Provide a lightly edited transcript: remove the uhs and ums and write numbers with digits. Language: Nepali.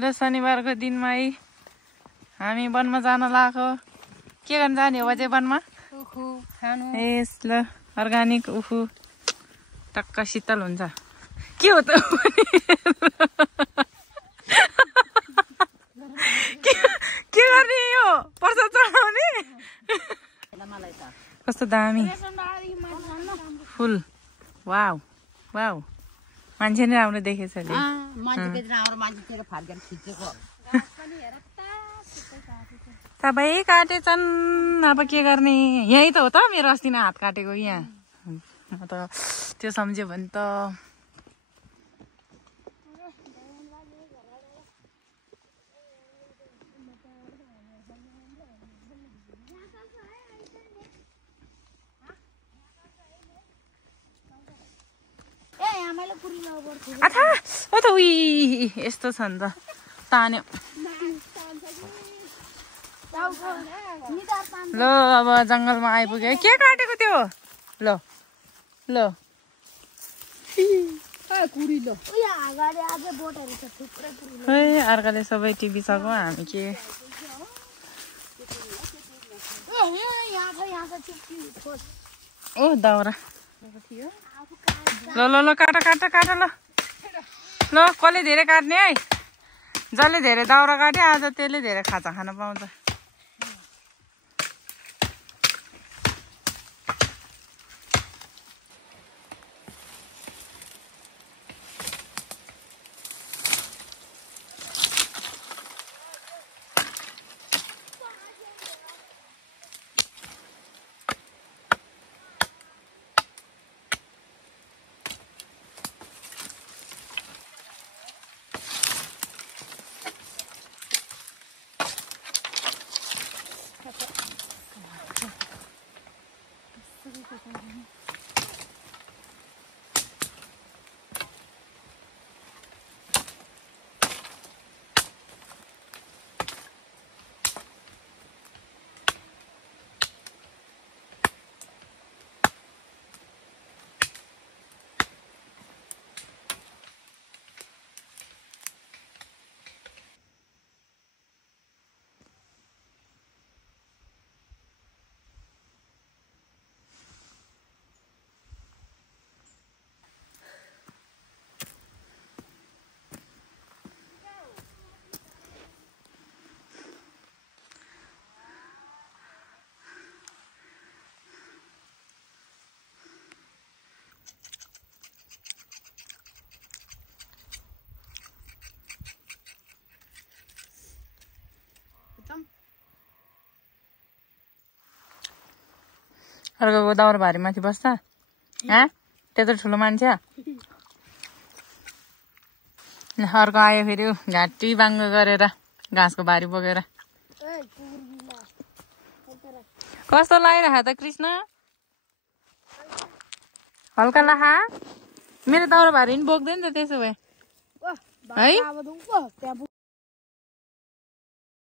र शनिबारको दिनमा हामी वनमा जान लागेको। के गर्न जाने हो अझै वनमा? उखु खानु। यस ल अर्गानिक उखु टक्क शीतल हुन्छ। के हो त के गर्ने यो पर्सा चढाउने? कस्तो दामी फुल। वाउ वाउ मान्छे नै राम्रो देखेछ नि। सबै काटेछन्। अब के गर्ने? यही त हो त मेरो अस्ति नै हात काटेको यहाँ। म त त्यो सम्झ्यो भने त आथा ओ त उही यस्तो छ नि त तान्यो। ल अब जङ्गलमा आइपुग्यो। के काटेको त्यो? ल ल अर्काले सबै टिभी सक्यो हामी के? ओ दाउरा ल ल ल काट काट काट ल ल। कसले धेरै काट्ने है? जसले धेरै दाउरा काट्यो आज त्यसले धेरै खाजा खान पाउँछ। अर्को दाउरा भारी माथि बस्छ। त्यत्रो ठुलो मान्छे। अर्को आयो फेरि घाँटी बाङ्गो गरेर घाँसको भारी बोकेर। कस्तो लागिरह त कृष्ण? हल्का लाहा। मेरो दाउरा भारी नि बोक्दैन त त्यसो भए है।